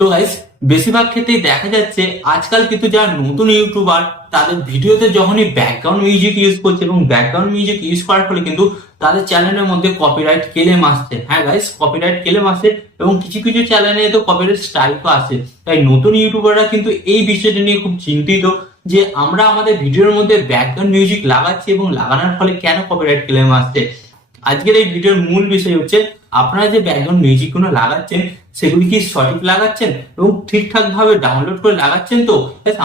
তো গাইস, বেশিরভাগ ক্ষেত্রেই দেখা যাচ্ছে আজকাল কিন্তু যারা নতুন ইউটিউবার তাদের ভিডিওতে যখনই ব্যাকগ্রাউন্ড মিউজিক ইউজ করছে এবং ব্যাকগ্রাউন্ড মিউজিক ইউজ করার ফলে কিন্তু তাদের চ্যানেলের মধ্যে কপিরাইট ক্লেম আসছে। হ্যাঁ গাইস, কপিরাইট ক্লেম আসে এবং কিছু কিছু চ্যানেলে তো কপিরাইট স্ট্রাইকও আসে। তাই নতুন ইউটিউবাররা কিন্তু এই বিষয়টা নিয়ে খুব চিন্তিত যে আমরা আমাদের ভিডিওর মধ্যে ব্যাকগ্রাউন্ড মিউজিক লাগাচ্ছি এবং লাগানোর ফলে কেন কপিরাইট ক্লেম আসছে। আজকের এই ভিডিওর মূল বিষয় হচ্ছে আপনারা যে ব্যাকগ্রাউন্ড মিউজিক গুলো লাগাচ্ছেন সেগুলি কি সঠিক লাগাচ্ছেন এবং ঠিকঠাক ভাবে ডাউনলোড করে লাগাচ্ছেন। তো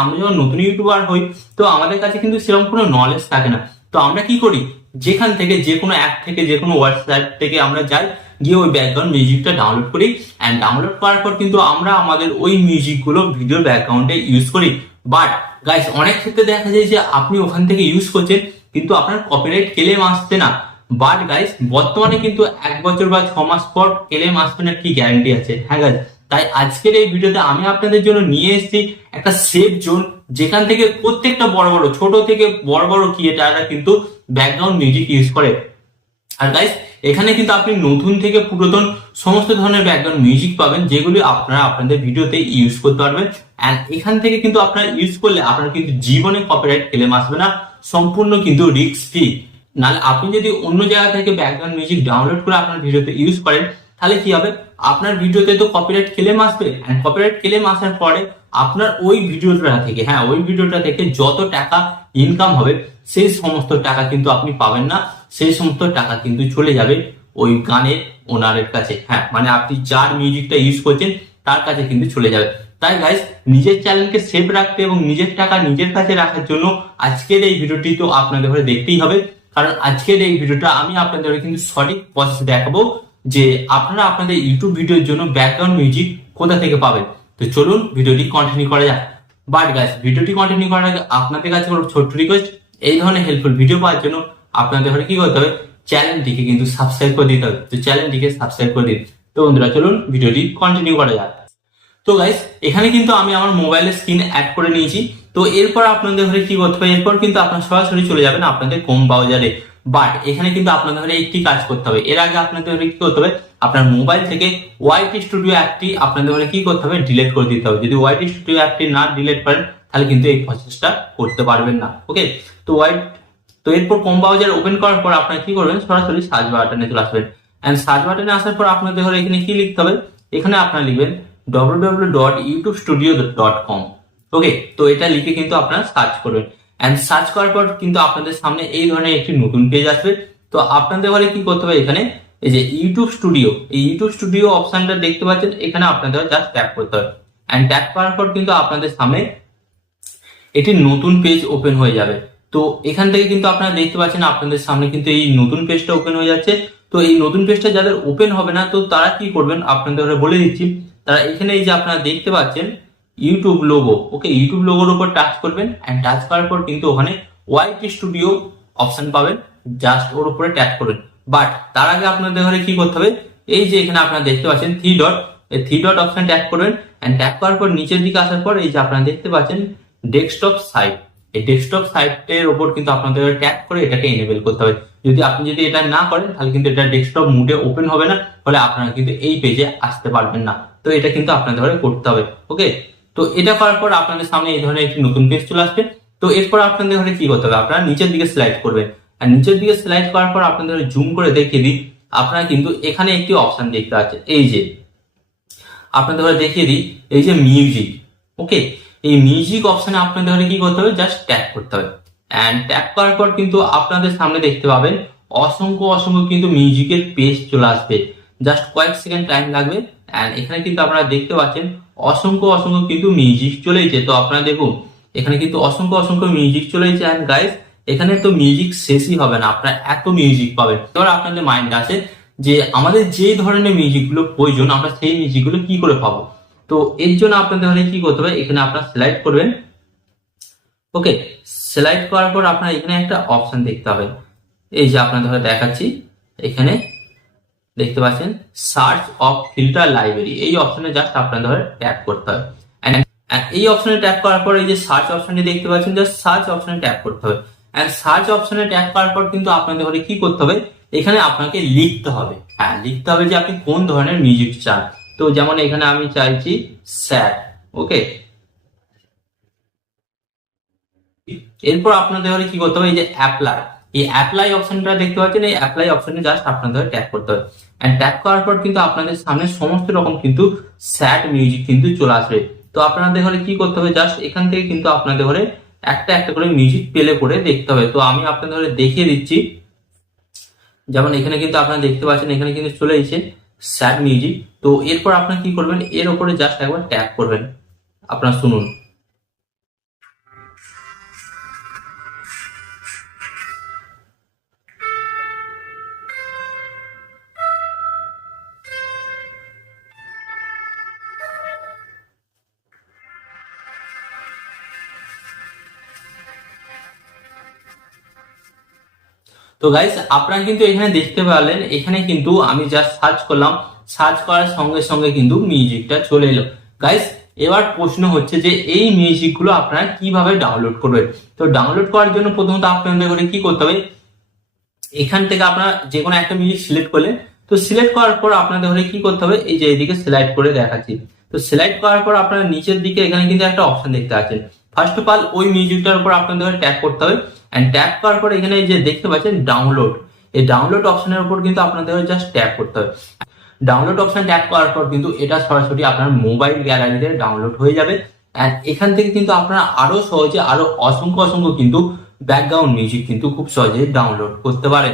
আমরা যখন নতুন ইউটিউবার হই তো আমাদের কাছে কিন্তু সেরকম কোনো নলেজ থাকে না। তো আমরা কি করি, যেখান থেকে যে কোনো অ্যাপ থেকে যে কোনো ওয়েবসাইট থেকে আমরা যাই, গিয়ে ওই ব্যাকগ্রাউন্ড মিউজিকটা ডাউনলোড করি অ্যান্ড ডাউনলোড করার পর কিন্তু আমরা আমাদের ওই মিউজিক গুলো ভিডিও ব্যাকগ্রাউন্ডে ইউজ করি। বাট গাইস, অনেক ক্ষেত্রে দেখা যায় যে আপনি ওখান থেকে ইউজ করছেন কিন্তু আপনার কপিরাইট ক্লেম আসছে না। বাট গাইস, বর্তমানে কিন্তু 1 বছর বা 6 মাস পর ক্লেম আসবে না কি গ্যারান্টি আছে? হ্যাঁ গাইস, তাই আজকের এই ভিডিওতে আমি আপনাদের জন্য নিয়ে এসেছি একটা সেফ জোন, যেখান থেকে প্রত্যেকটা বড় বড় ছোট থেকে বড় বড় ক্রিয়েটাররা কিন্তু ব্যাকগ্রাউন্ড মিউজিক ইউজ করে। আর গাইস, এখানে কিন্তু আপনি নতুন থেকে পুরাতন সমস্ত ধরনের ব্যাকগ্রাউন্ড মিউজিক পাবেন, যেগুলি আপনারা আপনাদের ভিডিওতে ইউজ করতে পারবেন। এন্ড এখান থেকে কিন্তু আপনারা ইউজ করলে আপনার কিন্তু জীবনে কপিরাইট ক্লেম আসবে না, সম্পূর্ণ কিন্তু রিস্ক ফ্রি। নাহলে আপনি যদি অন্য জায়গা থেকে ব্যাকগ্রাউন্ড মিউজিক ডাউনলোড করে আপনার ভিডিওতে ইউজ করেন, তাহলে কি হবে, আপনার ভিডিওতে তো কপিরাইট ক্লেম আসবে। এন্ড কপিরাইট ক্লেম আসার পরে আপনার ওই ভিডিওটা থেকে, হ্যাঁ ওই ভিডিওটা থেকে যত টাকা ইনকাম হবে সেই সমস্ত টাকা কিন্তু আপনি পাবেন না। সেই সমস্ত টাকা কিন্তু চলে যাবে ওই গানের ওনারের কাছে। হ্যাঁ মানে আপনি যার মিউজিকটা ইউজ করছেন তার কাছে কিন্তু চলে যাবে। তাই গাইস, নিজের চ্যানেলকে সেভ রাখতে এবং নিজের টাকা নিজের কাছে রাখার জন্য আজকের এই ভিডিওটি তো আপনাদের ঘরে দেখতেই হবে। কারণ আজকের এই ভিডিওটা আমি আপনাদের কিন্তু সঠিক প্রসেস দেখাবো যে আপনারা আপনাদের ইউটিউব ভিডিওর জন্য ব্যাকগ্রাউন্ড মিউজিক কোথা থেকে পাবেন। তো চলুন ভিডিওটি কন্টিনিউ করা যাক। বাট গাইস, ভিডিওটি কন্টিনিউ করার আগে আপনাদের কাছে কোনো ছোট্ট রিকোয়েস্ট, এই ধরনের হেল্পফুল ভিডিও পাওয়ার জন্য আপনাদের ঘরে কি করতে হবে, চ্যানেলটিকে কিন্তু সাবস্ক্রাইব করে দিতে হবে। তো চ্যানেলটিকে সাবস্ক্রাইব করে দিন। তো বন্ধুরা চলুন ভিডিওটি কন্টিনিউ করা যাক। তো গাইস, এখানে কিন্তু আমি আমার মোবাইলের স্ক্রিন অ্যাড করে নিয়েছি। তো এরপর আপনাদের ঘরে কি করতে হবে, এরপর কিন্তু আপনার সরাসরি চলে যাবেন আপনাদের ক্রোম ব্রাউজারে। বাট এখানে কিন্তু আপনাদের ঘরে একটি কাজ করতে হবে। এর আগে আপনাদের ঘরে কি করতে হবে, আপনার মোবাইল থেকে ওয়াইটি স্টুডিও অ্যাপটি আপনাদের ঘরে কি করতে হবে, ডিলিট করে দিতে হবে। যদি ওয়াইটি স্টুডিও অ্যাপটি না ডিলিট করেন তাহলে কিন্তু এই প্রসেসটা করতে পারবেন না। ওকে, তো তো এরপর ক্রোম ব্রাউজার ওপেন করার পর আপনারা কি করবেন, সরাসরি সার্চ বাটনে চলে আসবেন। এন্ড সার্চ বাটনে আসার পর আপনাদের ঘরে এখানে কি লিখতে হবে, এখানে আপনারা লিখবেন www.youtubestudio.com। ওকে, তো এটা লিখে কিন্তু আপনারা সার্চ করবেন। এন্ড সার্চ করার পর কিন্তু আপনাদের সামনে এই ধরনের একটি নতুন পেজ আসবে। তো আপনাদের ঘরে কি করতে হবে, এখানে এই যে ইউটিউব স্টুডিও, এই ইউটিউব স্টুডিও অপশনটা দেখতে পাচ্ছেন, এখানে আপনাদের জাস্ট ট্যাপ করতে হবে। এন্ড ট্যাপ করার পর কিন্তু আপনাদের সামনে একটি নতুন পেজ ওপেন হয়ে যাবে। তো এখান থেকে কিন্তু আপনারা দেখতে পাচ্ছেন আপনাদের সামনে কিন্তু এই নতুন পেজটা ওপেন হয়ে যাচ্ছে। তো এই নতুন পেজটা যাদের ওপেন হবে না, তো তারা কি করবেন আপনাদের বলে দিচ্ছি। তারা এখানে এই যে আপনারা দেখতে পাচ্ছেন ইউটিউব লোগো, ওকে ইউটিউব লোগোর উপর টাচ করবেন। এন্ড টাচ করার পর কিন্তু ওখানে ওয়াইটি স্টুডিও অপশন পাবেন, জাস্ট ওর উপরে ট্যাপ করবেন। বাট তার আগে আপনাদের ঘরে কি করতে হবে, এই যে এখানে আপনারা দেখতে পাচ্ছেন থ্রি ডট, এই থ্রি ডট অপশন ট্যাপ করবেন। এন্ড ট্যাপ করার পর নিচের দিকে আসার পর এই যে আপনারা দেখতে পাচ্ছেন ডেস্কটপ সাইট, এই ডেস্কটপ সাইটের উপর কিন্তু আপনাদের ট্যাপ করে এটাকে এনেবল করতে হবে। যদি এটা না করেন তাহলে কিন্তু এটা ডেস্কটপ মোডে ওপেন হবে না, ফলে আপনারা কিন্তু এই পেজে আসতে পারবেন না। তো এটা কিন্তু আপনাদের করতে হবে। ওকে, তো এটা করার পর আপনাদের সামনে এই ধরনের একটি নতুন পেজ চলে আসবে। তো এরপর আপনাদের ঘরে কি করতে হবে, আপনারা নিচের দিকে স্লাইড করবেন। আর নিচের দিকে স্লাইড করার পর আপনাদের জুম করে দেখিয়ে দিই, আপনারা কিন্তু এখানে একটি অপশন দেখতে পাচ্ছেন, এই যে আপনাদের ঘরে দেখিয়ে দিই, এই যে মিউজিক। ওকে, এই মিউজিক অপশনে আপনাদের ঘরে কি করতে হবে, জাস্ট ট্যাপ করতে হবে। এন্ড ট্যাপ করার পর কিন্তু আপনাদের সামনে দেখতে পাবেন অসংখ্য অসংখ্য কিন্তু মিউজিকের পেজ চলে আসবে। জাস্ট কয়েক সেকেন্ড টাইম লাগবে। এন্ড এখানে কিন্তু আপনারা দেখতে পাচ্ছেন অসংখ্য অসংখ্য কিন্তু মিউজিক চলেছে। তো আপনারা দেখুন এখানে কিন্তু অসংখ্য অসংখ্য মিউজিক চলেছে। এন্ড গাইস, এখানে তো মিউজিক শেষই হবে না, আপনারা এত মিউজিক পাবেন। এবার আপনাদের মাইন্ড আছে যে আমাদের যে ধরনের মিউজিক গুলো প্রয়োজন আমরা সেই মিউজিক গুলো কি করে পাবো। তো এর জন্য আপনাদের কি করতে হবে, এখানে আপনারা সিলেক্ট করবেন। ওকে, সিলেক্ট করার পর আপনার এখানে একটা অপশন দেখতে হবে, এই যে আপনাদের দেখাচ্ছি, এখানে দেখতে পাচ্ছেন সার্চ অফ ফিল্টার লাইব্রেরি, এই অপশনে জাস্ট আপনাদের ট্যাপ করতে হবে। এই অপশনে ট্যাপ করার পর এই যে সার্চ অপশনটি দেখতে পাচ্ছেন, জাস্ট সার্চ অপশনে ট্যাপ করতে হবে। এন্ড সার্চ অপশনে ট্যাপ করার পর কিন্তু আপনাদের কি করতে হবে, এখানে আপনাকে লিখতে হবে। হ্যাঁ, লিখতে হবে যে আপনি কোন ধরনের মিউজিক চান। তো যেমন এখানে আমি চাইছি স্যাড, ওকে। এরপর আপনাদের কি করতে হবে, এই যে অ্যাপ্লাই, এই অ্যাপ্লাই অপশনটা দেখতে পাচ্ছেন, এই অ্যাপ্লাই অপশনে জাস্ট আপনাদের ট্যাপ করতে হবে। এন্ড ট্যাপ করার পর কিন্তু আপনাদের সামনে সমস্ত রকম কিন্তু স্যাড মিউজিক কিন্তু চলে আসবে। তো আপনাদের ঘরে কি করতে হবে, জাস্ট এখান থেকে কিন্তু আপনাদের ঘরে একটা একটা করে মিউজিক প্লে করে দেখতে হবে। তো আমি আপনাদের ঘরে দেখিয়ে দিচ্ছি, যেমন এখানে কিন্তু আপনারা দেখতে পাচ্ছেন এখানে কিন্তু চলে এসেছে স্যাড মিউজিক। তো এরপর আপনারা কি করবেন, এর উপরে জাস্ট একবার ট্যাপ করবেন, আপনারা শুনুন। তো গাইস আপনারা কিন্তু এখানে দেখতে পেলেন, এখানে কিন্তু আমি জাস্ট সার্চ করলাম, সার্চ করার সঙ্গে সঙ্গে কিন্তু মিউজিকটা চলে এলো। গাইস এবার প্রশ্ন হচ্ছে যে এই মিউজিক গুলো আপনারা কিভাবে ডাউনলোড করবেন। তো ডাউনলোড করার জন্য প্রথমত আপনাদের করে কি করতে হবে, এখান থেকে আপনারা যে কোনো একটা মিউজিক সিলেক্ট করলেন। তো সিলেক্ট করার পর আপনাদের হলে কি করতে হবে, এই যে এইদিকে সিলেক্ট করে দেখাচ্ছি। তো সিলেক্ট করার পর আপনারা নিচের দিকে এখানে কিন্তু একটা অপশন দেখতে পাচ্ছেন। ফার্স্ট অফ অল ওই মিউজিকটার উপর আপনাদের ট্যাপ করতে হবে। এন্ড ট্যাপ করার পর এখানে যে দেখতে পাচ্ছেন ডাউনলোড, এই ডাউনলোড অপশনের উপর কিন্তু আপনাদের জাস্ট ট্যাপ করতে হবে। ডাউনলোড অপশন ট্যাপ করার পর কিন্তু এটা সরাসরি আপনার মোবাইল গ্যালারিতে ডাউনলোড হয়ে যাবে। এন্ড এখান থেকে কিন্তু আপনারা আরো সহজে আরো অসংখ্য অসংখ্য কিন্তু ব্যাকগ্রাউন্ড মিউজিক কিন্তু খুব সহজে ডাউনলোড করতে পারেন।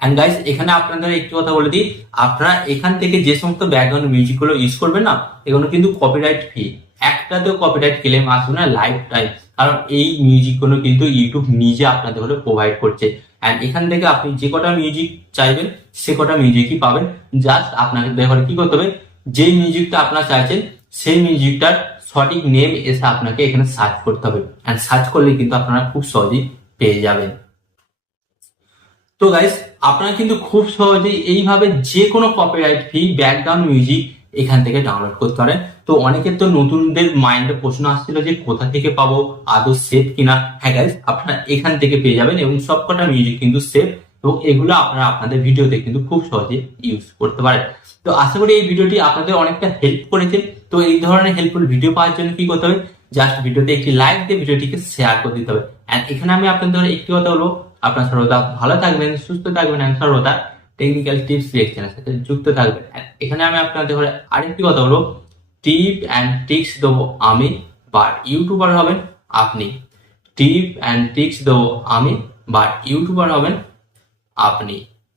এন্ড গাইস এখানে আপনাদের একটি কথা বলে দিই, আপনারা এখান থেকে যে সমস্ত ব্যাকগ্রাউন্ড মিউজিক গুলো ইউজ করবেন না, এগুলো কিন্তু কপিরাইট ফ্রি, একটাতেও কপিরাইট ক্লেম আসবে না লাইফ টাইম, কারণ এই মিউজিক গুলো কিন্তু ইউটিউব নিজে আপনাদের হলে প্রোভাইড করছে। এন্ড এখান থেকে আপনি যে কটা মিউজিক চাইবেন সে কটা মিউজিকই পাবেন। জাস্ট আপনাকে দেখো কি করতে হবে, যে মিউজিকটা আপনারা চাইছেন সেই মিউজিকটার সঠিক নেম এসে আপনাকে এখানে সার্চ করতে হবে। এন্ড সার্চ করলে কিন্তু আপনারা খুব সহজেই পেয়ে যাবেন। তো গাইস আপনারা কিন্তু খুব সহজেই এইভাবে যে কোনো কপিরাইট ফ্রি ব্যাকগ্রাউন্ড মিউজিক এখান থেকে ডাউনলোড করতে পারেন। তো অনেকের তো নতুনদের মাইন্ডে প্রশ্ন আসছিল যে কোথা থেকে পাবো, আদৌ সেফ কিনা। হ্যাঁ গাইস আপনারা এখান থেকে পেয়ে যাবেন এবং সবকটা মিউজিক কিন্তু সেফ, এবং এগুলো আপনারা আপনাদের ভিডিওতে কিন্তু খুব সহজে ইউজ করতে পারেন। তো আশা করি এই ভিডিওটি আপনাদের অনেকটা হেল্প করেছে। তো এই ধরনের হেল্পফুল ভিডিও পাওয়ার জন্য কি করতে হবে, জাস্ট ভিডিওতে একটি লাইক দিয়ে ভিডিওটিকে শেয়ার করে দিতে হবে। এন্ড এখানে আমি আপনাদের একটি কথা বলবো, আপনার সর্বদা ভালো থাকবেন, সুস্থ থাকবেন, এন্ড সর্বদা টেকনিক্যাল টিপস রিঅ্যাকশনের সাথে যুক্ত থাকবেন। এখানে আমি আপনাদের আরেকটি কথা বলবো, টিপ অ্যান্ড ট্রিক্স দেবো আমি, বাট ইউটিউবার হবেন আপনি। টিপ অ্যান্ড ট্রিক্স দেবো আমি, বাট ইউটিউবার হবেন আপনি।